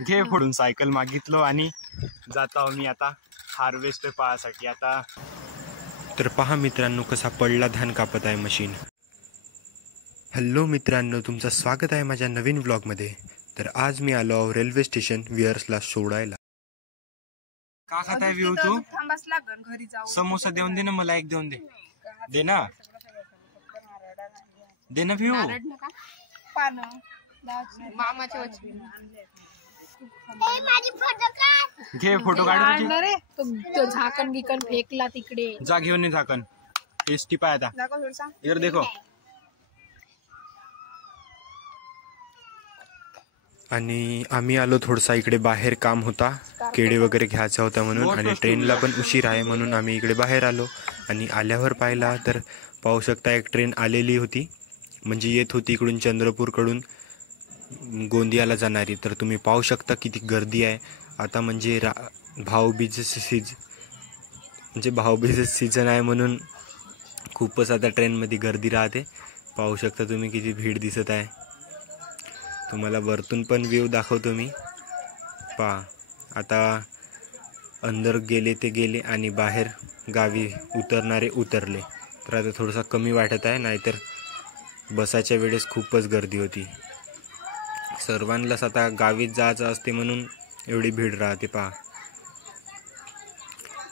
घे फोडून सायकल मागितलो आणि जातो मी आता हार्वेस्ट पाहासाठी. आता तर पहा मित्रांनो कसा पडला धान कापत आहे मशीन. हॅलो मित्रांनो, तुमचं स्वागत आहे माझ्या नवीन व्लॉगमध्ये. तर आज मी आलो रेल्वे स्टेशन विअर्सला सोडायला. का खात आहे व्ह्यू तू? समोसा देऊन दे ना, मला एक देऊन दे. दे ना, दे ना व्ह्यू. घे फोटो काढ. तो झाकण गिकन फेकला तिकडे. जा घेऊन ये झाकण. टेस्टी पाय आता. इधर देखो. आणि आम्ही आलो थोडसा इकडे बाहेर, काम होता, केळे वगैरे घ्यायचा होता म्हणून, आणि ट्रेनला पण उशीर आहे म्हणून आम्ही इकडे बाहेर आलो. आणि आल्यावर पाहिला तर पाहू शकता एक ट्रेन आलेली होती, म्हणजे येत होती इकडून चंद्रपूरकडून गोंदियाला जाणारी. तर तुम्ही पाहू शकता किती गर्दी आहे आता. म्हणजे भाऊबीजेचं सीझन आहे म्हणून खूपच आता ट्रेनमध्ये गर्दी राहते. पाहू शकता तुम्ही किती भीड दिसत आहे. तुम्हाला वरतून पण व्ह्यू दाखवतो मी. पहा आता अंदर गेले ते गेले आणि बाहेर गावी उतरणारे उतरले. तर आता थोडंसं कमी वाटत आहे, नाहीतर बसाच्या वेळेस खूपच गर्दी होती. सर्वांनाच आता गावीत जायचं असते म्हणून एवढी भीड राहते पहा.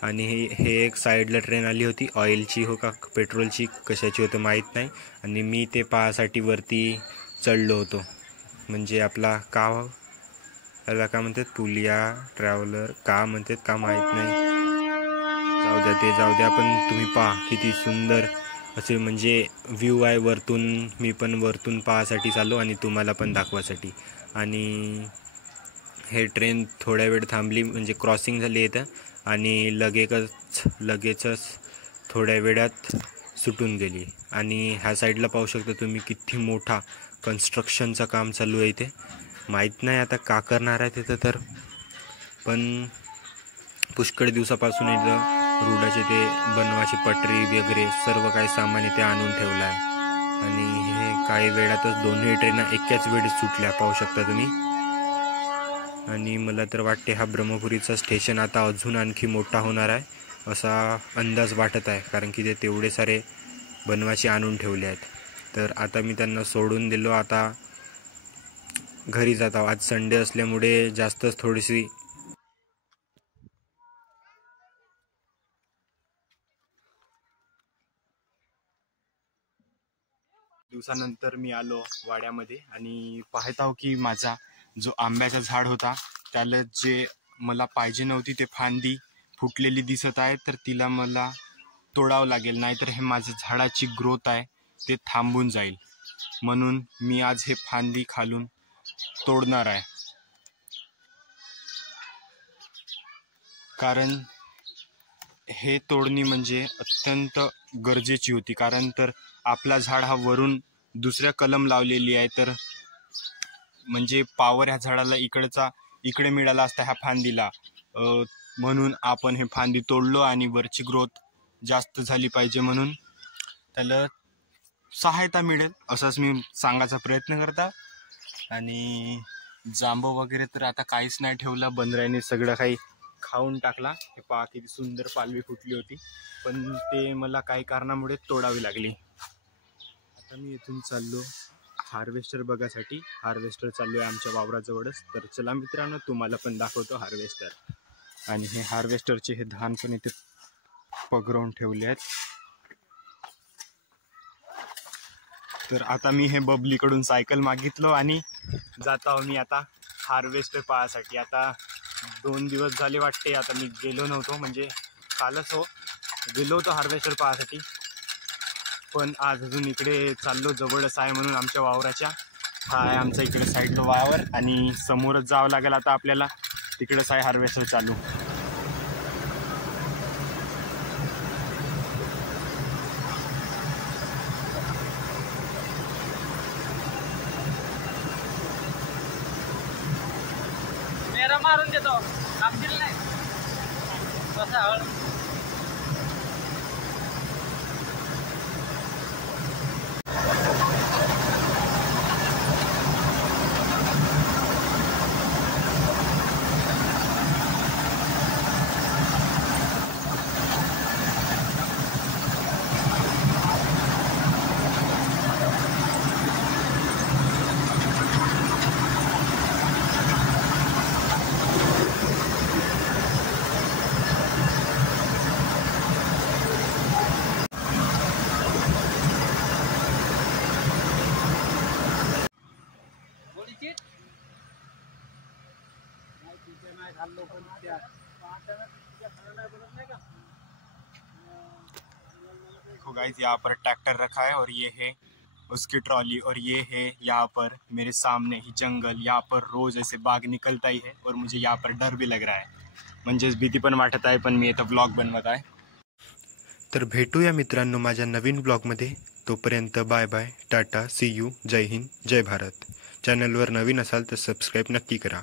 आणि हे एक साईडला ट्रेन आली होती, ऑइलची हो का पेट्रोलची कशाची होतं माहीत नाही. आणि मी ते पाहासाठी वरती चढलो होतो. म्हणजे आपला त्याला काय म्हणतात, पुलिया ट्रॅव्हलर का म्हणतात का माहीत नाही. जाऊ द्या पण तुम्ही पहा किती सुंदर असे म्हणजे व्ह्यू आहे वरतून. मी पण वरतून पाहासाठी चाललो आणि तुम्हाला पण दाखवासाठी. आणि हे ट्रेन थोड्या वेळ थांबली, म्हणजे क्रॉसिंग झाली इथं, आणि लगेचच थोड्या वेळात सुटून गेली. आणि ह्या साईडला पाहू शकता तुम्ही किती मोठा कन्स्ट्रक्शनचं काम चालू आहे इथे. माहीत नाही आता का करणार आहे तिथं, तर पण पुष्कळ दिवसापासून इथं रुडाचे ते बनवाची पटरी वगैरे सर्व काही सामान इथे आणून ठेवलं आहे. आणि हे काही वेळातच दोन्ही ट्रेन एकाच वेळेस सुटल्या पाहू शकता तुम्ही. आणि मला तर वाटते हा ब्रह्मपुरीचा स्टेशन आता अजून आणखी मोठा होणार आहे असा अंदाज वाटत आहे, कारण की ते तेवढे सारे बनवाचे आणून ठेवले आहेत. तर आता मी त्यांना सोडून दिलो, आता घरी जात आहो. आज संडे असल्यामुळे जास्तच थोडीशी दिवसानंतर मी आलो वाड्यामध्ये. आणि पाहत आहो की माझा जो आंब्याचा झाड होता त्याला जे मला पाहिजे नव्हती ते फांदी फुटलेली दिसत आहे, तर तिला मला तोडावं लागेल, नाहीतर हे माझं झाडाची ग्रोथ आहे ते थांबून जाईल. म्हणून मी आज हे फांदी खालून तोडणार आहे, कारण हे तोडणी म्हणजे अत्यंत गरजेची होती. कारण तर आपला झाड हा वरून दुसऱ्या कलम लावलेली आहे, तर म्हणजे पावर ह्या झाडाला इकडे मिळाला असता ह्या फांदीला. म्हणून आपण हे फांदी तोडलो आणि वरची ग्रोथ जास्त झाली पाहिजे म्हणून त्याला सहायता मिळेल असंच मी सांगायचा प्रयत्न करता. आणि जांब वगैरे तर आता काहीच नाही ठेवला, बंदराने सगळं काही खाऊन टाकला. हे पहा किती सुंदर पालवी फुटली होती, पण ते मला काही कारणामुळे तोडावी लागली. आता मी इथून चाललो हार्वेस्टर बघायसाठी. हार्वेस्टर चाललो आहे आमच्या वावराजवळच. तर चला मित्रांनो, तुम्हाला पण दाखवतो हार्वेस्टर. आणि हे हार्वेस्टरचे हे धान पण इथे पगरवून ठेवले आहेत. तर आता मी हे बबलीकडून सायकल मागितलो आणि जात आहो मी आता हार्वेस्टर पाहासाठी. आता 2 दिवस झाले वाटते, आता मी गेलो नव्हतो, म्हणजे कालच गेलो होतो हार्वेस्टर पाहासाठी, पण आज अजून इकडे चाललो जवळच आहे म्हणून आमच्या वावराच्या. हा आहे आमचा इकडे साईडला वावर आणि समोरच जावं लागेल आता आपल्याला. तिकडेच आहे हार्वेस्टर चालू. मारून देतो लागतील नाही कसं. देखो गाइस, यहाँ पर ट्रैक्टर रखा है और ये है उसकी ट्रॉली, और ये है यहाँ पर मेरे सामने ही जंगल. यहाँ पर रोज ऐसे बाघ निकलता ही है और मुझे यहाँ पर डर भी लग रहा आहे. म्हणजेच भीती पण वाटत आहे, पण मी इथं ब्लॉग बनवत आहे. तर भेटूया मित्रांनो माझ्या नवीन ब्लॉगमध्ये. तोपर्यंत bye bye, tata, see you, जय हिंद, जय भारत. चॅनलवर नवीन असाल तर सबस्क्राईब नक्की करा.